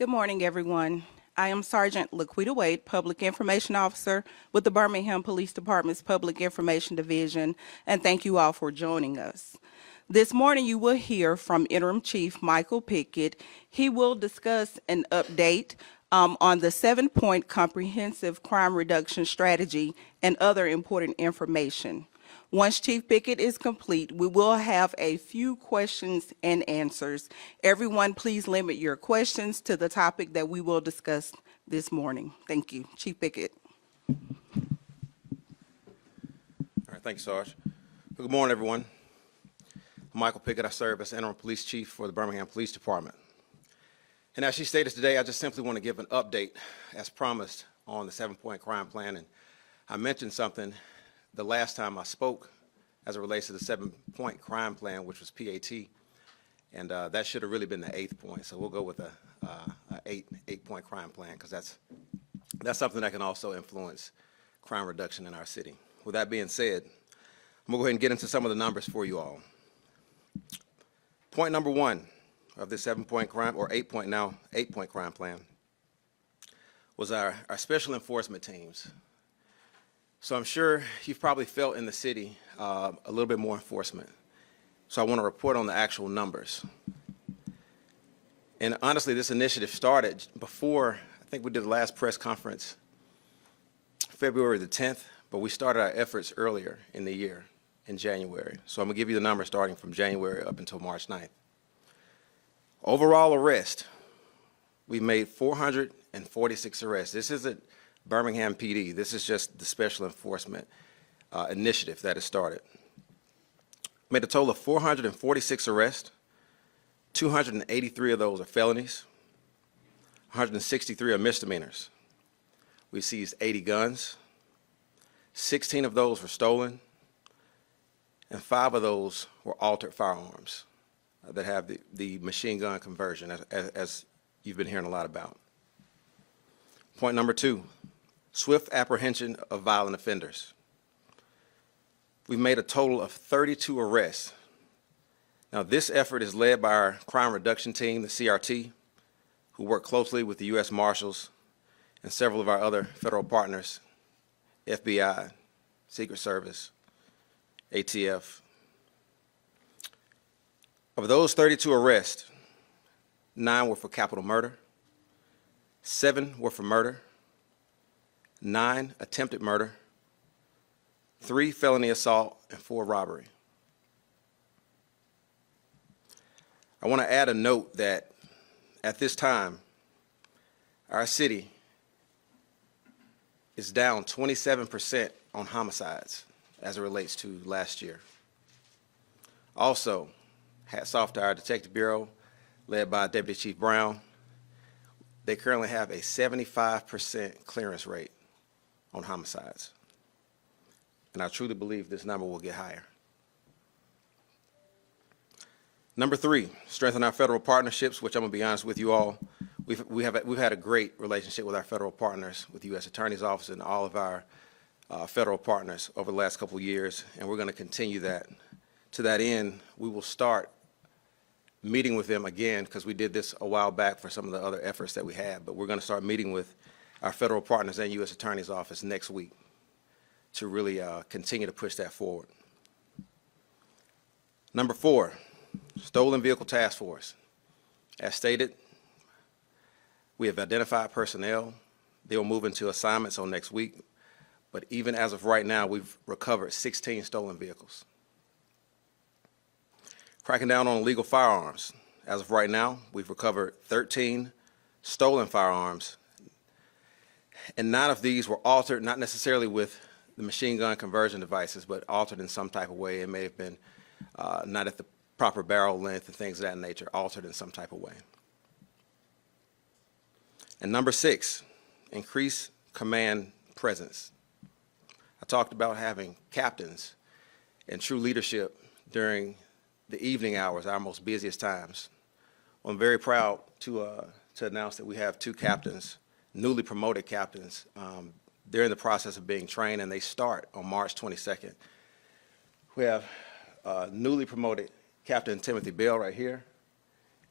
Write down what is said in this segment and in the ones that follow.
Good morning, everyone. I am Sergeant Laquita Wade, Public Information Officer with the Birmingham Police Department's Public Information Division, and thank you all for joining us. This morning, you will hear from Interim Chief Michael Pickett. He will discuss an update on the 7-point comprehensive crime reduction strategy and other important information. Once Chief Pickett is complete, we will have a few questions and answers. Everyone, please limit your questions to the topic that we will discuss this morning. Thank you. Chief Pickett. All right, thank you, Sarge. Good morning, everyone. I'm Michael Pickett. I serve as Interim Police Chief for the Birmingham Police Department. And as she stated today, I just simply want to give an update, as promised, on the 7-point crime plan. And I mentioned something the last time I spoke as it relates to the 7-point crime plan, which was PAT, and that should have really been the 8th point. So we'll go with a 8-point crime plan, because that's something that can also influence crime reduction in our city. With that being said, I'm going to go ahead and get into some of the numbers for you all. Point number 1 of this 7-point crime, or 8-point crime plan, was our special enforcement teams. So I'm sure you've probably felt in the city a little bit more enforcement. So I want to report on the actual numbers. And honestly, this initiative started before, I think we did the last press conference February the 10th, but we started our efforts earlier in the year, in January. So I'm going to give you the numbers starting from January up until March 9th. Overall arrest, we made 446 arrests. This isn't Birmingham PD. This is just the special enforcement initiative that has started. Made a total of 446 arrests. 283 of those are felonies. 163 are misdemeanors. We seized 80 guns. 16 of those were stolen. And 5 of those were altered firearms that have the machine gun conversion, as you've been hearing a lot about. Point number 2. Swift apprehension of violent offenders. We've made a total of 32 arrests. Now, this effort is led by our crime reduction team, the CRT, who work closely with the U.S. Marshals and several of our other federal partners, FBI, Secret Service, ATF. Of those 32 arrests, 9 were for capital murder, 7 were for murder, 9 attempted murder, 3 felony assault, and 4 robbery. I want to add a note that at this time, our city is down 27% on homicides as it relates to last year. Also, hats off to our Detective Bureau, led by Deputy Chief Brown. They currently have a 75% clearance rate on homicides. And I truly believe this number will get higher. Number 3, strengthen our federal partnerships, which I'm going to be honest with you all. We've had a great relationship with our federal partners, with the U.S. Attorney's Office and all of our federal partners over the last couple of years, and we're going to continue that. To that end, we will start meeting with them again, because we did this a while back for some of the other efforts that we had, but we're going to start meeting with our federal partners and U.S. Attorney's Office next week to really continue to push that forward. Number 4, Stolen Vehicle Task Force. As stated, we have identified personnel. They will move into assignments on next week, but even as of right now, we've recovered 16 stolen vehicles. Cracking down on illegal firearms. As of right now, we've recovered 13 stolen firearms, and 9 of these were altered, not necessarily with the machine gun conversion devices, but altered in some type of way. It may have been not at the proper barrel length and things of that nature, altered in some type of way. And number 6, increase command presence. I talked about having captains and true leadership during the evening hours, our most busiest times. Well, I'm very proud to announce that we have 2 captains, newly promoted captains. They're in the process of being trained, and they start on March 22nd. We have newly promoted Captain Timothy Bell right here,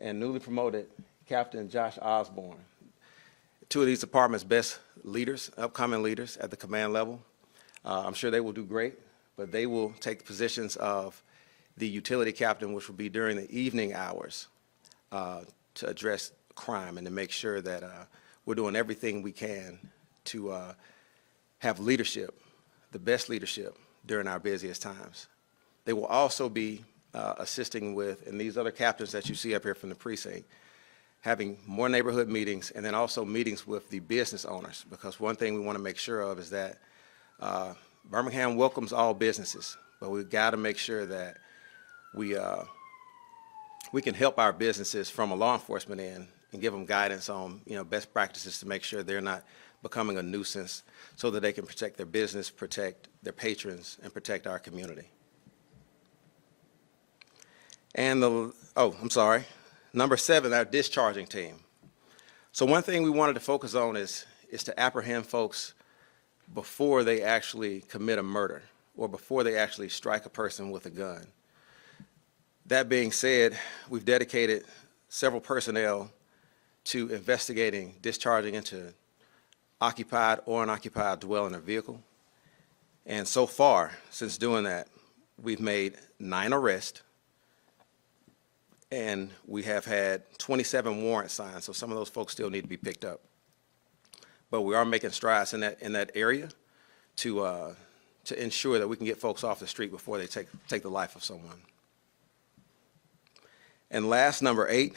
and newly promoted Captain Josh Osborne. Two of these departments' best leaders, upcoming leaders at the command level. I'm sure they will do great, but they will take the positions of the utility captain, which will be during the evening hours, to address crime and to make sure that we're doing everything we can to have leadership, the best leadership during our busiest times. They will also be assisting with, and these other captains that you see up here from the precinct, having more neighborhood meetings and then also meetings with the business owners, because one thing we want to make sure of is that Birmingham welcomes all businesses, but we've got to make sure that we can help our businesses from a law enforcement end and give them guidance on, best practices to make sure they're not becoming a nuisance, so that they can protect their business, protect their patrons, and protect our community. And number 7, our discharging team. So one thing we wanted to focus on is to apprehend folks before they actually commit a murder or before they actually strike a person with a gun. That being said, we've dedicated several personnel to investigating discharging into occupied or unoccupied dwelling or vehicle. And so far, since doing that, we've made 9 arrests, and we have had 27 warrants signed, so some of those folks still need to be picked up. But we are making strides in that area to ensure that we can get folks off the street before they take the life of someone. And last, number 8,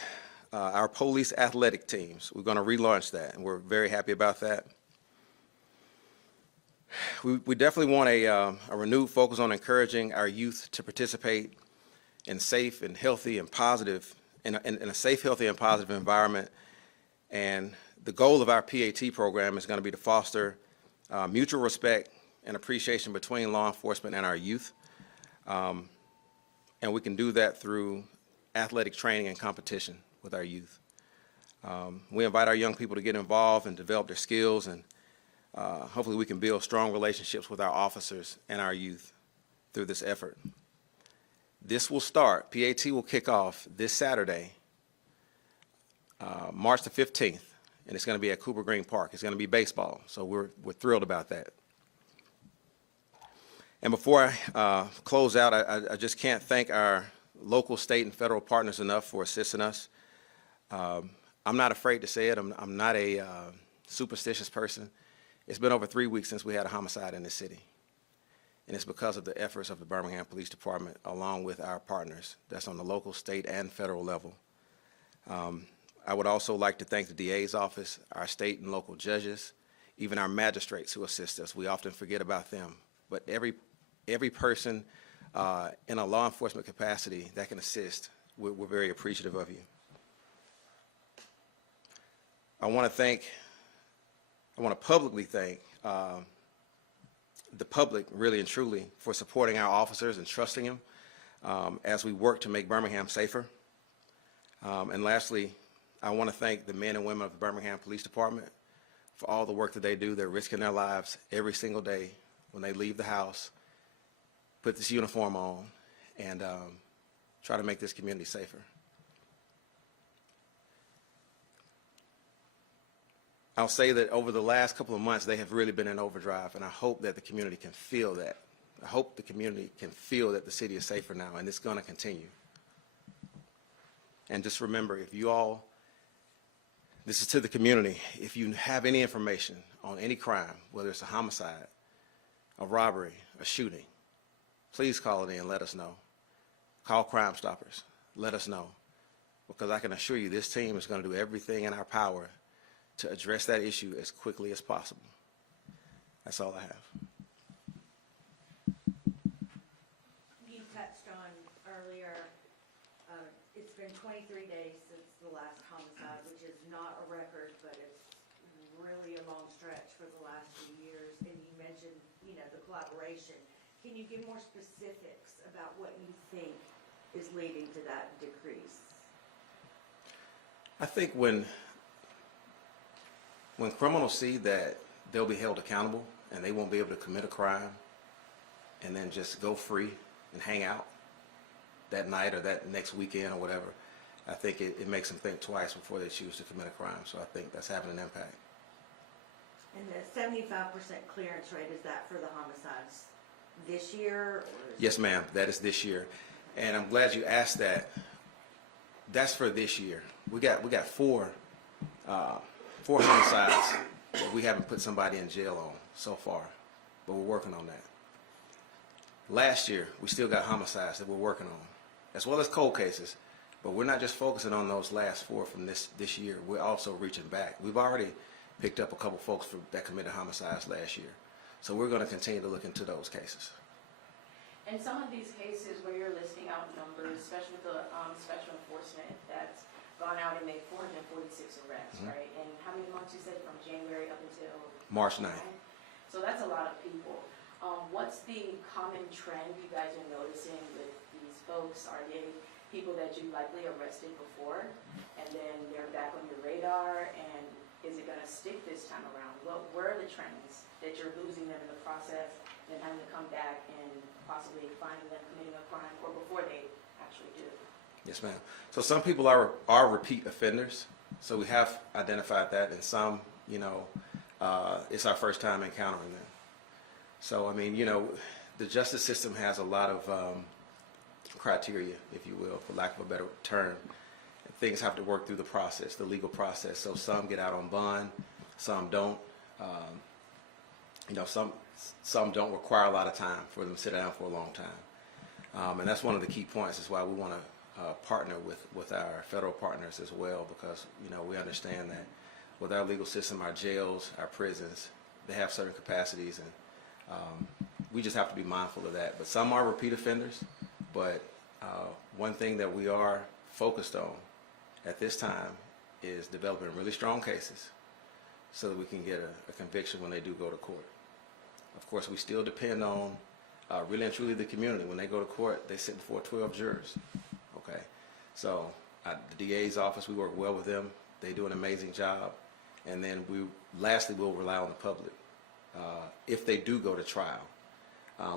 our police athletic teams. We're going to relaunch that, and we're very happy about that. We definitely want a renewed focus on encouraging our youth to participate in safe and healthy and positive, in a safe, healthy, and positive environment. And the goal of our PAT program is going to be to foster mutual respect and appreciation between law enforcement and our youth. And we can do that through athletic training and competition with our youth. We invite our young people to get involved and develop their skills, and hopefully we can build strong relationships with our officers and our youth through this effort. This will start, PAT will kick off this Saturday, March the 15th, and it's going to be at Cooper Green Park. It's going to be baseball, so we're thrilled about that. And before I close out, I just can't thank our local, state, and federal partners enough for assisting us. I'm not afraid to say it. I'm not a superstitious person. It's been over 3 weeks since we had a homicide in this city. And it's because of the efforts of the Birmingham Police Department, along with our partners. That's on the local, state, and federal level. I would also like to thank the DA's office, our state and local judges, even our magistrates who assist us. We often forget about them. But every person in a law enforcement capacity that can assist, we're very appreciative of you. I want to publicly thank the public, really and truly, for supporting our officers and trusting them as we work to make Birmingham safer. And lastly, I want to thank the men and women of the Birmingham Police Department for all the work that they do. They're risking their lives every single day when they leave the house, put this uniform on, and try to make this community safer. I'll say that over the last couple of months, they have really been in overdrive, and I hope that the community can feel that. I hope the community can feel that the city is safer now, and it's going to continue. And just remember, this is to the community, if you have any information on any crime, whether it's a homicide, a robbery, a shooting, please call it in and let us know. Call Crime Stoppers. Let us know. Because I can assure you this team is going to do everything in our power to address that issue as quickly as possible. That's all I have. You touched on earlier, it's been 23 days since the last homicide, which is not a record, but it's really a long stretch for the last few years. And you mentioned, the collaboration. Can you give more specifics about what you think is leading to that decrease? I think when criminals see that they'll be held accountable and they won't be able to commit a crime and then just go free and hang out that night or that next weekend or whatever, I think it makes them think twice before they choose to commit a crime. So I think that's having an impact. And the 75% clearance rate, is that for the homicides this year? Or is Yes, ma'am, that is this year. And I'm glad you asked that. That's for this year. We got four homicides that we haven't put somebody in jail on so far, but we're working on that. Last year, we still got homicides that we're working on, as well as cold cases, but we're not just focusing on those last four from this year. We're also reaching back. We've already picked up a couple folks that committed homicides last year, so we're going to continue to look into those cases. And some of these cases where you're listing out numbers, especially with the special enforcement that's gone out and made 446 arrests, right? And how many months you said from January up until March 9th. So that's a lot of people. What's the common trend you guys are noticing with these folks? Are they people that you likely arrested before, and then they're back on your radar? And is it going to stick this time around? Where are the trends that you're losing them in the process and having to come back and possibly finding them committing a crime or before they actually do? Yes, ma'am. So some people are repeat offenders. So we have identified that, and some, it's our first time encountering them. So, I mean, the justice system has a lot of criteria, if you will, for lack of a better term. Things have to work through the process, the legal process. So some get out on bond, some don't. Some don't require a lot of time for them to sit down for a long time. And that's one of the key points is why we want to partner with our federal partners as well, because, we understand that with our legal system, our jails, our prisons, they have certain capacities, and we just have to be mindful of that. But some are repeat offenders, but one thing that we are focused on at this time is developing really strong cases so that we can get a conviction when they do go to court. Of course, we still depend on really and truly the community. When they go to court, they sit before 12 jurors. Okay, so the DA's office, we work well with them. They do an amazing job. And then lastly, we'll rely on the public. If they do go to trial,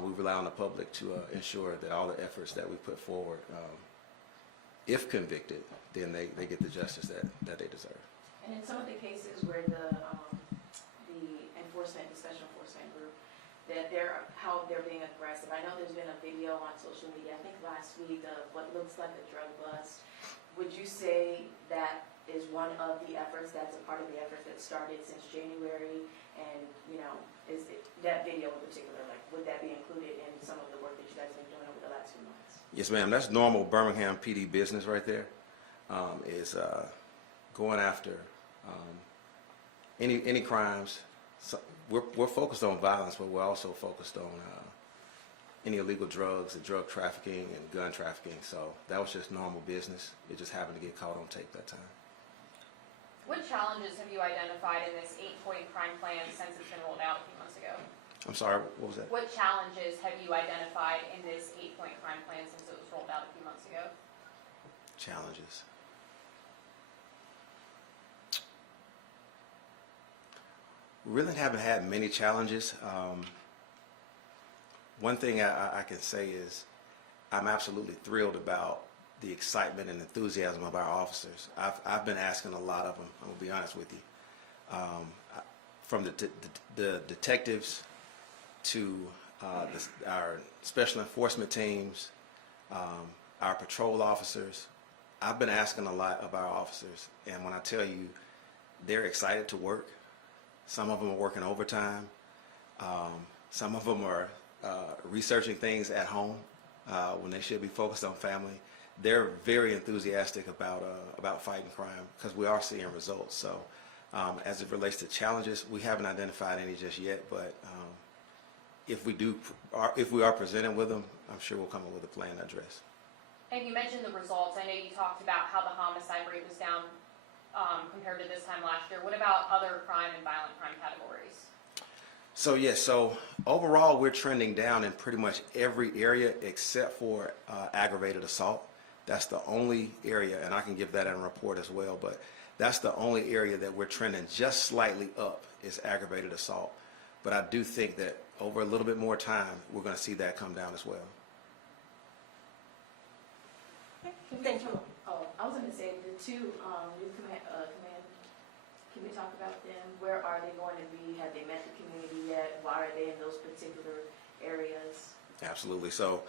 we rely on the public to ensure that all the efforts that we put forward, if convicted, then they get the justice that they deserve. And in some of the cases where the special enforcement group, how they're being aggressive. I know there's been a video on social media, I think last week, of what looks like a drug bust. Would you say that is one of the efforts, that's a part of the efforts that started since January? And, is that video in particular, would that be included in some of the work that you guys have been doing over the last few months? Yes, ma'am. That's normal Birmingham PD business right there. Is going after any crimes. So we're focused on violence, but we're also focused on any illegal drugs and drug trafficking and gun trafficking. So that was just normal business. It just happened to get caught on tape that time. What challenges have you identified in this 8-point crime plan since it's been rolled out a few months ago? I'm sorry, what was that? What challenges have you identified in this 8-point crime plan since it was rolled out a few months ago? Challenges. We really haven't had many challenges. One thing I can say is I'm absolutely thrilled about the excitement and enthusiasm of our officers. I've been asking a lot of them, I'm going to be honest with you, from the detectives to our special enforcement teams, our patrol officers. I've been asking a lot of our officers, and when I tell you they're excited to work, some of them are working overtime, some of them are researching things at home when they should be focused on family. They're very enthusiastic about fighting crime because we are seeing results. So as it relates to challenges, we haven't identified any just yet, but if we are presented with them, I'm sure we'll come up with a plan to address. And you mentioned the results. I know you talked about how the homicide rate was down compared to this time last year. What about other crime and violent crime categories? So yes, so overall we're trending down in pretty much every area except for aggravated assault. That's the only area, and I can give that in a report as well, but that's the only area that we're trending just slightly up is aggravated assault. But I do think that over a little bit more time, we're going to see that come down as well. Thank you. Oh, I was gonna say, the two, new command, can we talk about them? Where are they going to be? Have they met the community yet? Why are they in those particular areas? Absolutely. So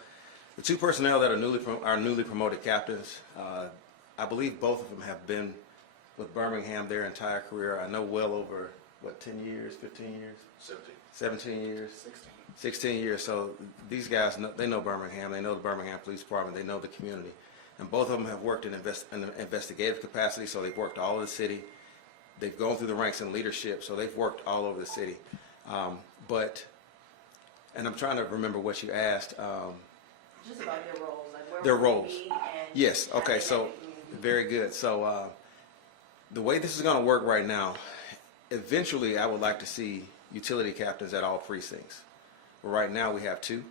the two personnel that are newly promoted captains, I believe both of them have been with Birmingham their entire career. I know well over, 10 years, 15 years? 17 years? 16 years. So these guys, they know Birmingham. They know the Birmingham Police Department. They know the community. And both of them have worked in an investigative capacity, so they've worked all over the city. They've gone through the ranks in leadership, so they've worked all over the city. And I'm trying to remember what you asked. Just about their roles, like where Their will they roles. be and Yes, how okay, they so met the community? very good. So the way this is going to work right now, eventually I would like to see utility captains at all precincts. But right now we have two,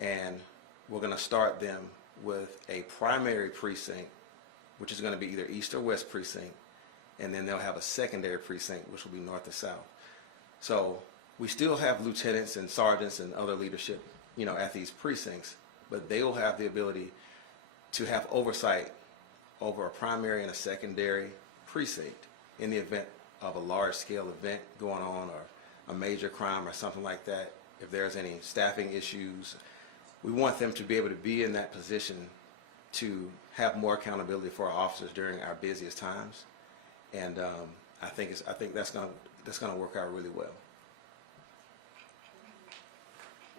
and we're going to start them with a primary precinct, which is going to be either east or west precinct, and then they'll have a secondary precinct, which will be north or south. So we still have lieutenants and sergeants and other leadership, at these precincts, but they will have the ability to have oversight over a primary and a secondary precinct in the event of a large-scale event going on or a major crime or something like that. If there's any staffing issues, we want them to be able to be in that position to have more accountability for our officers during our busiest times. And I think that's going to work out really well.